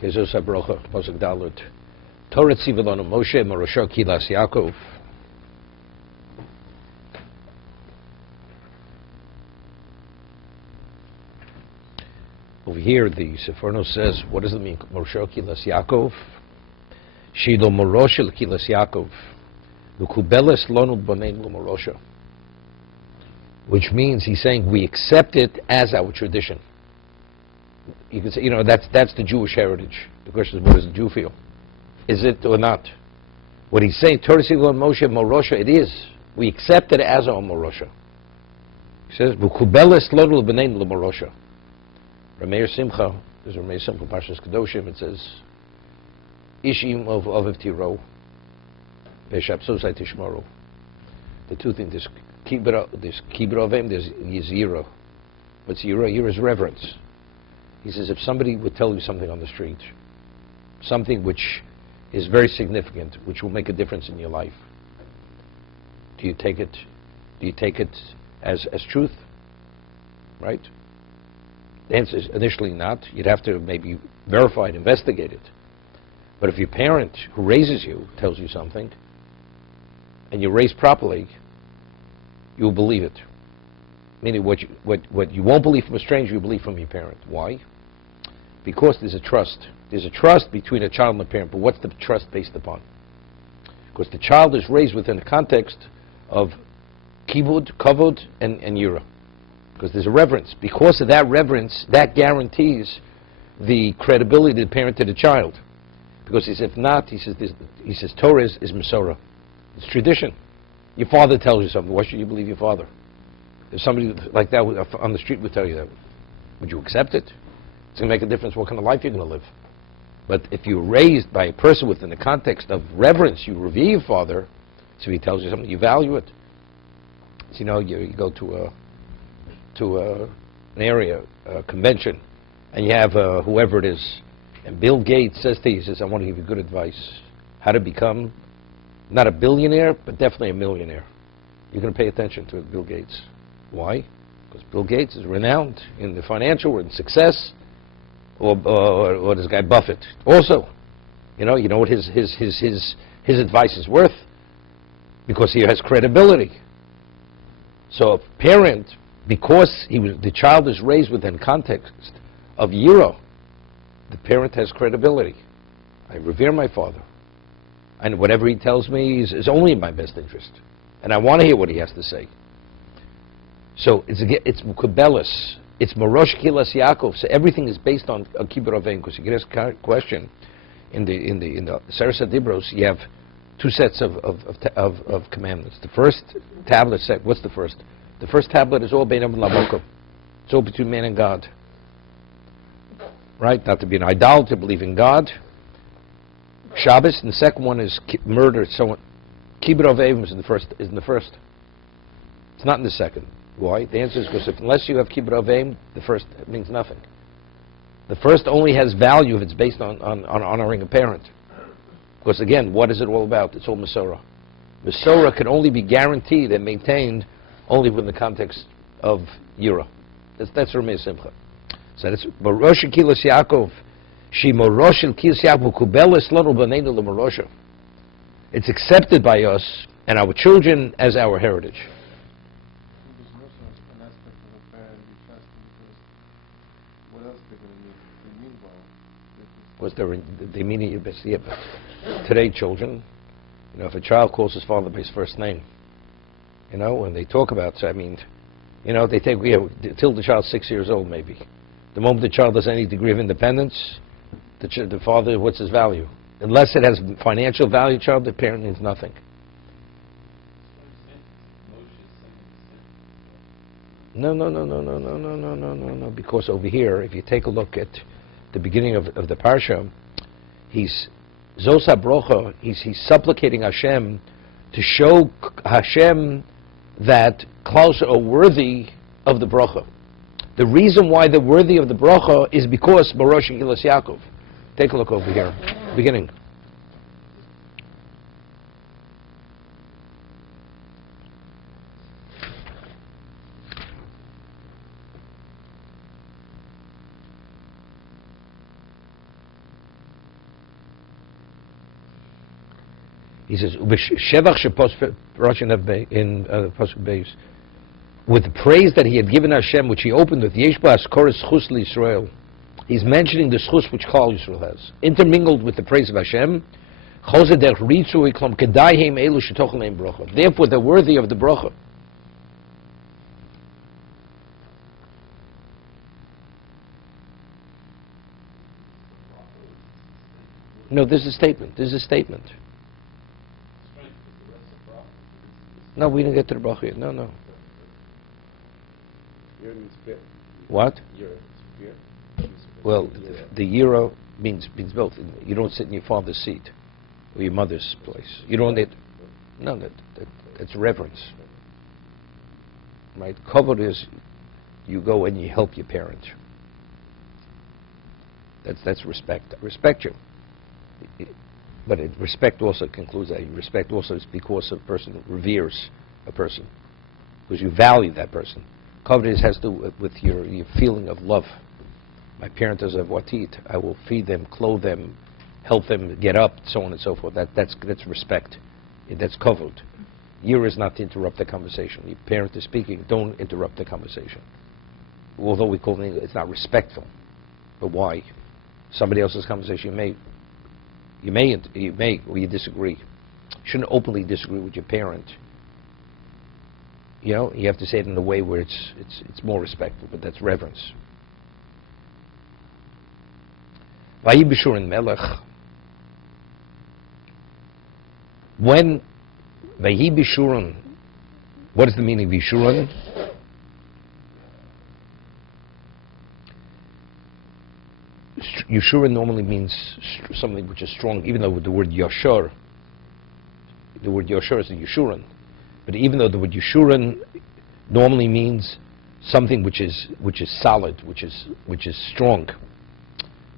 Vezos Haberachah, Pasuk Dalet. Torah tzivilanu Moshe Morosho Kilas Yaakov. Over here, the Seforno says, what does it mean? Morosho Kilas Yaakov. Shido Morosho Kilas Yaakov. Lukubeles Lonu Bonein Morosho. Which means he's saying we accept it as our tradition. You can say, that's the Jewish heritage. The question is, what does the Jew feel? Is it or not? What he's saying, Torah Sivan Moshe Morosha, it is. We accept it as our Morosha. He says, V'kubeles lonu l'bnein l'morosha. Rameir Simcha, there's Rameir Simcha, parshas Kedoshim, it says, Ishim of Aviv Tiro, V'shapsosai Tishmaro. The two things, there's Kibra Avim, there's Yizira. What's Yira? Yira is reverence. He says, if somebody would tell you something on the street, something which is very significant, which will make a difference in your life, do you take it? Do you take it as truth? Right? The answer is initially not. You'd have to maybe verify it, investigate it. But if your parent who raises you tells you something, and you're raised properly, you will believe it. Meaning what you won't believe from a stranger, you believe from your parent. Why? Because there's a trust. There's a trust between a child and a parent, but what's the trust based upon? Because the child is raised within the context of kibud, kavod, and yira. Because there's a reverence. Because of that reverence, that guarantees the credibility of the parent to the child. Because he says, if not, he says Torah is Masorah. It's tradition. Your father tells you something. Why should you believe your father? If somebody like that on the street would tell you that, would you accept it? It's going to make a difference what kind of life you're going to live. But if you're raised by a person within the context of reverence, you revere your father, so he tells you something, you value it. So, you go to an area, a convention, and you have whoever it is, and Bill Gates says to you, he says, I want to give you good advice. How to become, not a billionaire, but definitely a millionaire. You're going to pay attention to Bill Gates. Why? Because Bill Gates is renowned in the financial world, in success, or this guy Buffett. Also, you know what his advice is worth, because he has credibility. So a parent, because the child is raised within context of Yira, the parent has credibility. I revere my father, and whatever he tells me is only in my best interest, and I want to hear what he has to say. So it's Mukabelis, it's Morosh Kilas Yaakov. So everything is based on Kibbur Avim. Because you get a question in the Seres HaDibros, you have two sets of commandments. The first tablet set. What's the first? The first tablet is all Beinam Lamokum. It's all between man and God. Right? Not to be an idol, to believe in God. Shabbos, and the second one is murder. So Kibbur Avim is in the first. It's not in the second. Why? The answer is because unless you have Kibbur Avim, the first means nothing. The first only has value if it's based on honoring a parent. Because again, what is it all about? It's all Masorah. Masorah can only be guaranteed and maintained only within the context of Yira. That's Rameh Simcha. So that's Morosh Kilas Yaakov. She Morosh Kilas Yaakov Kubelis Lanu B'neinu L'Morosha. It's accepted by us and our children as our heritage. Was they mean it best? Yeah, but today children, if a child calls his father by his first name, when they talk about, they take till the child's 6 years old maybe. The moment the child has any degree of independence, the father, what's his value? Unless it has financial value, child, the parent means nothing. No. Because over here, if you take a look at the beginning of the parsha, he's Vezos Haberachah, he's supplicating Hashem to show Hashem that Klaus are worthy of the bracha. The reason why they're worthy of the bracha is because Morosh Kilas Yaakov. Take a look over here, beginning. He says, "Shevach shepos Russian in Pasuk Beis, with the praise that he had given Hashem, which he opened with Yeshbas Koros Chus Yisrael." He's mentioning the schus which Klal Yisrael has, intermingled with the praise of Hashem. Therefore, they're worthy of the bracha. No, this is a statement. This is a statement. No, we didn't get to the bracha yet. No. What? Well, the euro means both. You don't sit in your father's seat or your mother's place. You don't. That's reverence, right? Kavod is you go and you help your parents. That's respect. I respect you, but respect also concludes that respect also is because a person reveres a person, because you value that person. Kavod has to do with your feeling of love. My parents have what to eat. I will feed them, clothe them, help them get up, so on and so forth. That's respect. That's kavod. Yira is not to interrupt the conversation. Your parent is speaking. Don't interrupt the conversation. Although we call it, it's not respectful. But why? Somebody else's conversation. You may, or you disagree. You shouldn't openly disagree with your parent. You know, you have to say it in a way where it's more respectful. But that's reverence. Vayi B'Shurin Melech. When Vayi B'Shurin, what is the meaning of B'Shurin? Yeshurun normally means something which is strong, even though the word Yashur, the word Yashur is a Yeshurun. But even though the word Yeshurun normally means something which is solid, which is strong.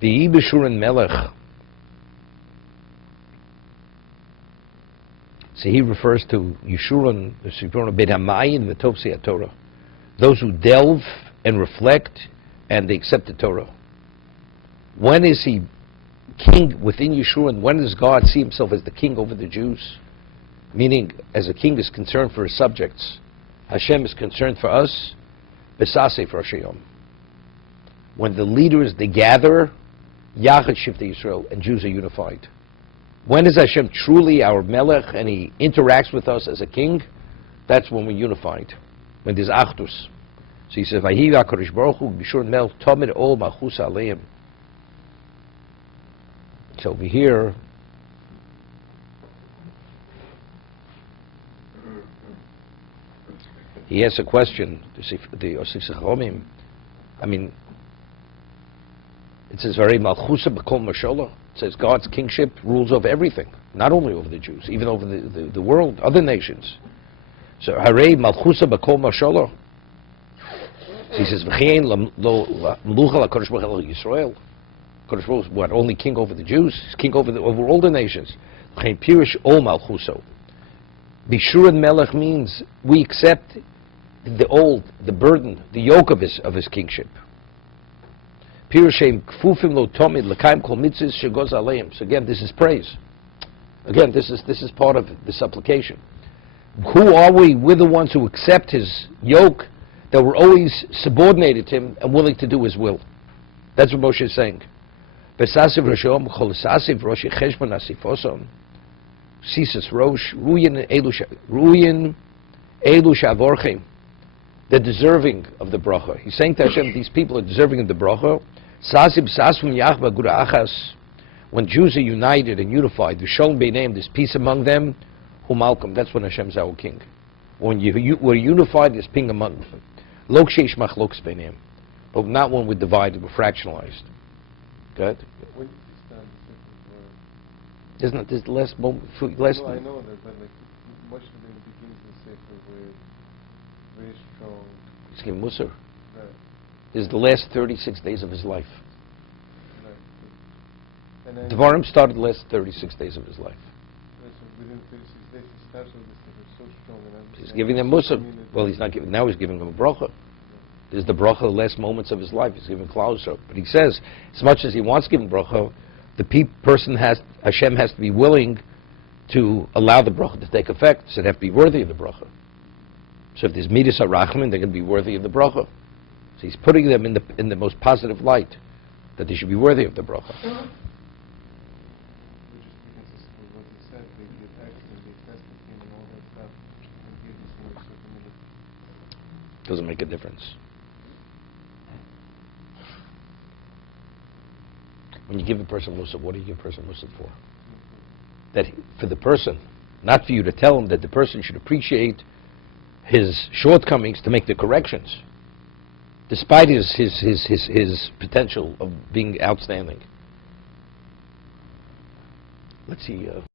The B'Shurin Melech. So he refers to Yeshurun, the Sivron Ben Hamayin, the Tovsi Torah. Those who delve and reflect and they accept the Torah. When is he king within Yeshurun? When does God see himself as the king over the Jews? Meaning, as a king is concerned for his subjects, Hashem is concerned for us, Besasei for Hashem. When the leaders, they gather, Yachad Shivtei Yisrael, and Jews are unified. When is Hashem truly our Melech and he interacts with us as a king? That's when we're unified. When there's Achdus. So he says, Vahi HaKadosh Baruch Hu B'Shur Mel Tomid Ol Malchus Aleim. So over here, he asks a question, the Osik Chomim. I mean, it says, Varei Malchusa B'Kol Masholah. It says God's kingship rules over everything, not only over the Jews, even over the world, other nations. So, Harei Malchusa B'Kol Masholah. He says, V'chein L'Mlucha L'Kodesh Baruch Hu Yisrael. Kodesh Baruch Hu is what, only king over the Jews? He's king over all the nations. V'chein Pirish Ol Malchuso. B'Shurin Melech means we accept the burden, the yoke of his kingship. Pirushem Kfufim Lo Tomid L'Kaim Kol Mitzvahs Shegoz Aleim. So again, this is praise. Again, this is part of the supplication. Who are we? We're the ones who accept his yoke, that we're always subordinated to him and willing to do his will. That's what Moshe is saying. V'sasiv Roshom Cholosasiv Roshi Cheshbon Asifosom Sisis Rosh Ruyin Elu Shavorchem. They're deserving of the bracha. He's saying to Hashem, these people are deserving of the bracha. Sasib Sasvum Yachba Gura Achas. When Jews are united and unified, the Shalom Beinayim, there's peace among them. Hu Malcolm, that's when Hashem's our king. When we're unified, there's ping among them. Lok Sheish Machlokes Beinayim. But not when we're divided, we're fractionalized. Good? When did you stand the Sefer? There's less moment. I know that, but like much of the beginning of the Sefer were very strong. He's giving Musar. Right. This is the last 36 days of his life. Right. And Devarim started the last 36 days of his life. So within 36 days he starts with this Sefer so strong. And He's giving them Musar. Well, he's not giving. Now he's giving them a bracha. This is the bracha, the last moments of his life. He's giving Klausel. But he says, as much as he wants to give him bracha, Hashem has to be willing to allow the bracha to take effect, so they have to be worthy of the bracha. So if there's midas harachman, they're going to be worthy of the bracha. So he's putting them in the most positive light, that they should be worthy of the bracha. Which is to be consistent with what he said, the text and the testing and all that stuff, and give this word certain minute. Doesn't make a difference. When you give a person musaf, what do you give a person musaf for? That for the person, not for you to tell him that the person should appreciate his shortcomings to make the corrections, despite his potential of being outstanding. Let's see.